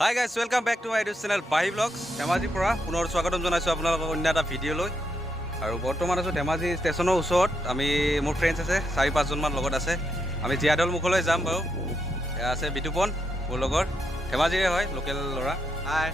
Hi guys welcome back to my YouTube channel বাহি ব্লগছ ধেমাজিৰ পৰা পুনৰ স্বাগতম জনাইছোঁ আপোনালোকক অন্য এটা ভিডিঅ'লৈ। আৰু বৰ্তমান আছোঁ ধেমাজি ষ্টেচনৰ ওচৰত। আমি মোৰ ফ্ৰেণ্ডছ আছে 4-5জনমান লগত আছে। আমি জীয়াদৌল মুখলৈ যাম বাৰু। এয়া আছে বিতুপন মোৰ লগৰ, ধেমাজিৰে হয়, লোকেল ল'ৰা। হাই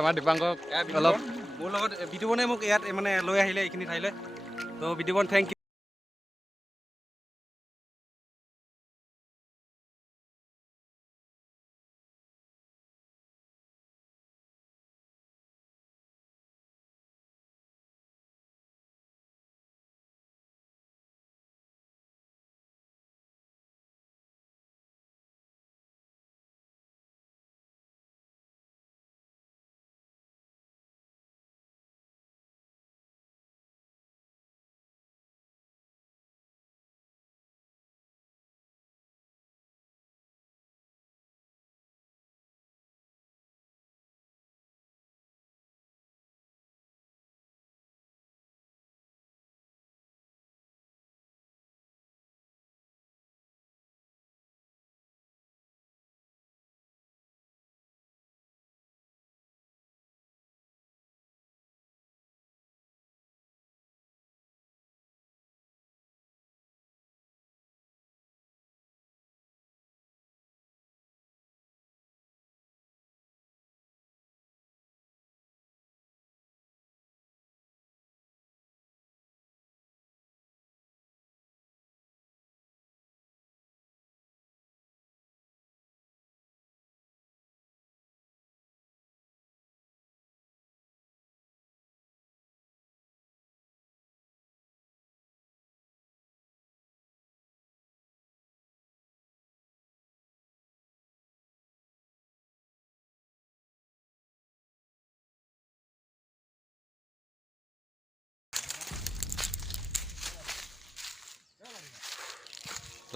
আমাৰ দীপাংকক অলপ মোৰ লগত বিতুপনে মোক ইয়াত মানে লৈ আহিলে এইখিনি ঠাইলৈ। তো বিতুপন থেংক ইউ।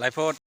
লাইফত